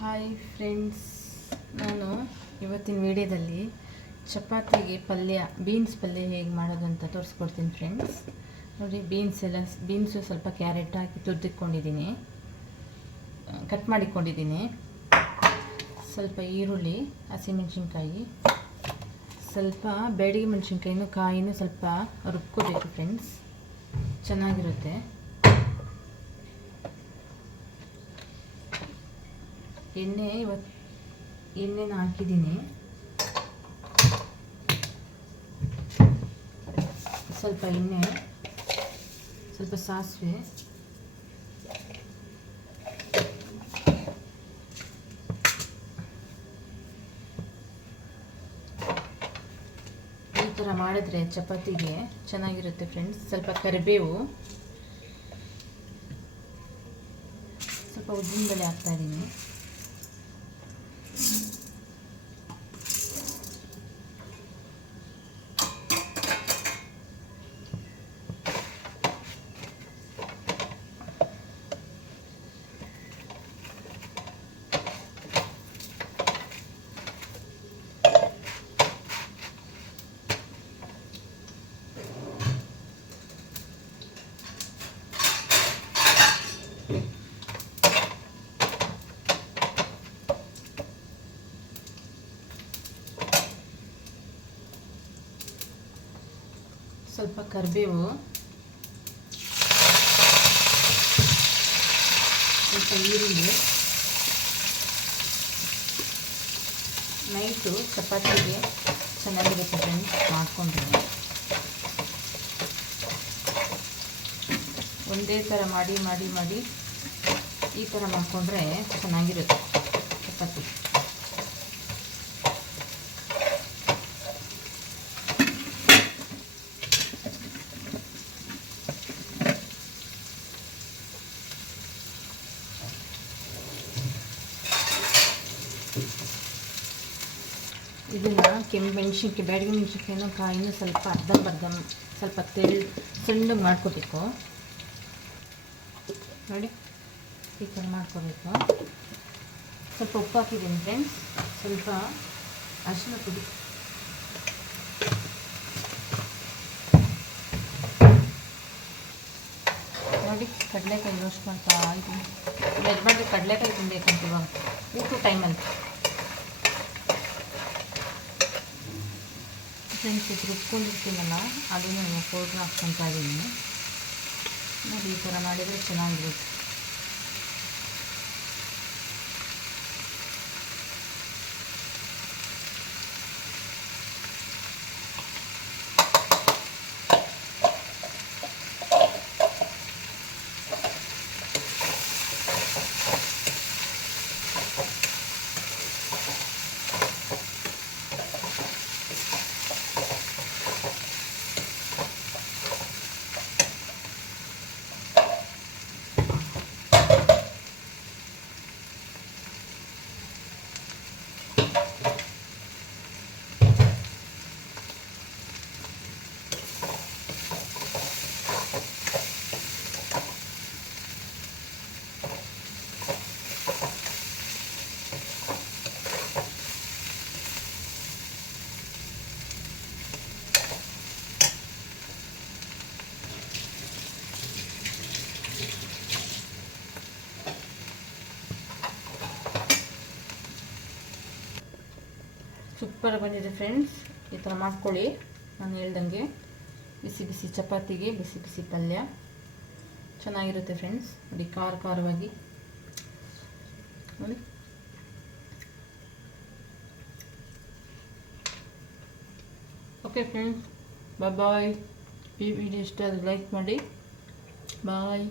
Hi friends, ನಾನು ಇವತ್ತಿನ ವಿಡಿಯೋದಲ್ಲಿ ಚಪಾತಿಗೆ ಪಲ್ಯ ಬೀನ್ಸ್ ಪಲ್ಯ ಹೇಗೆ ಮಾಡೋದು ಅಂತ ತೋರಿಸ್ಕೊಡ್ತೀನಿ ಫ್ರೆಂಡ್ಸ್. ನೋಡಿ, ಬೀನ್ಸು ಸ್ವಲ್ಪ ಕ್ಯಾರೆಟ್ ಹಾಕಿ ತುರ್ದಿಟ್ಕೊಂಡಿದ್ದೀನಿ, ಕಟ್ ಮಾಡಿಕೊಂಡಿದ್ದೀನಿ. ಸ್ವಲ್ಪ ಈರುಳ್ಳಿ, ಹಸಿಮೆಣಸಿನ್ಕಾಯಿ, ಸ್ವಲ್ಪ ಬ್ಯಾಡಗಿ ಮೆಣಸಿನ್ಕಾಯಿನೂ ಕಾಯಿನೂ ಸ್ವಲ್ಪ ರುಬ್ಕೋಬೇಕು ಫ್ರೆಂಡ್ಸ್, ಚೆನ್ನಾಗಿರುತ್ತೆ. ಎಣ್ಣೆನ ಹಾಕಿದ್ದೀನಿ. ಸ್ವಲ್ಪ ಎಣ್ಣೆ, ಸ್ವಲ್ಪ ಸಾಸಿವೆ, ಈ ಥರ ಮಾಡಿದ್ರೆ ಚಪಾತಿಗೆ ಚೆನ್ನಾಗಿರುತ್ತೆ ಫ್ರೆಂಡ್ಸ್. ಸ್ವಲ್ಪ ಕರಿಬೇವು, ಸ್ವಲ್ಪ ಉದ್ದಿನಬೇಳೆ ಹಾಕ್ತಾಯಿದ್ದೀನಿ. ಸ್ವಲ್ಪ ಕರಿಬೇವು, ಸ್ವಲ್ಪ ಈರುಳ್ಳಿ. ನೈಟು ಚಪಾತಿಗೆ ಚೆನ್ನಾಗಿರುತ್ತೆ ಫ್ರೆಂಡ್ಸ್, ಮಾಡಿಕೊಂಡ್ರೆ ಒಂದೇ ಥರ ಮಾಡಿ ಮಾಡಿ ಮಾಡಿ ಈ ಥರ ಮಾಡಿಕೊಂಡ್ರೆ ಚೆನ್ನಾಗಿರುತ್ತೆ ಚಪಾತಿ. ಇದನ್ನು ಕೆಂಪು ಮೆಣಸಿನ್ಕಾಯಿ, ಬ್ಯಾಡಗಿ ಮೆಣಸಿನ್ಕಾಯಿನೂ ಕಾಯಿನೂ ಸ್ವಲ್ಪ ಅರ್ಧಂಬರ್ಧ ಸ್ವಲ್ಪ ಸಣ್ಣಗೆ ಮಾಡ್ಕೋಬೇಕು. ನೋಡಿ, ಈ ಥರ ಮಾಡ್ಕೋಬೇಕು. ಸ್ವಲ್ಪ ಉಪ್ಪು ಹಾಕಿದ್ದೀನಿ ಫ್ರೆಂಡ್ಸ್, ಸ್ವಲ್ಪ ಅರಿಶಿನ ಪುಡಿ, ನೋಡಿ ಕಡಲೆಕಾಯಿ ರೋಸ್ಟ್ ಮಾಡ್ತಾ ಇದ್ದೀನಿ. ಯಜಮಾನ್ರಿಗೆ ಕಡಲೆಕಾಯಿ ತಿನ್ನಬೇಕಂತ ಇವಾಗ ಊಟ ಟೈಮಲ್ಲಿ ಫ್ರೆಂಡ್ಸ್. ಇದು ರುಬ್ಕೊಂಡಿರ್ತೀನಲ್ಲ, ಅದನ್ನು ಪೌಡ್ರ್ ಹಾಕ್ಕೊತಾ ಇದ್ದೀನಿ. ನೋಡಿ, ಈ ಥರ ಮಾಡಿದರೆ ಚೆನ್ನಾಗಿರುತ್ತೆ. ಸೂಪರ್ ಬಂದಿದೆ ಫ್ರೆಂಡ್ಸ್, ಈ ಥರ ಮಾಡ್ಕೊಳ್ಳಿ. ನಾನು ಹೇಳ್ದಂಗೆ ಬಿಸಿ ಬಿಸಿ ಚಪಾತಿಗೆ ಬಿಸಿ ಬಿಸಿ ಪಲ್ಯ ಚೆನ್ನಾಗಿರುತ್ತೆ ಫ್ರೆಂಡ್ಸ್. ನೋಡಿ, ಖಾರವಾಗಿ ನೋಡಿ. ಓಕೆ ಫ್ರೆಂಡ್ಸ್, ಬಾಯ್. ಈ ವಿಡಿಯೋ ಇಷ್ಟ ಆದರೆ ಲೈಕ್ ಮಾಡಿ. ಬಾಯ್.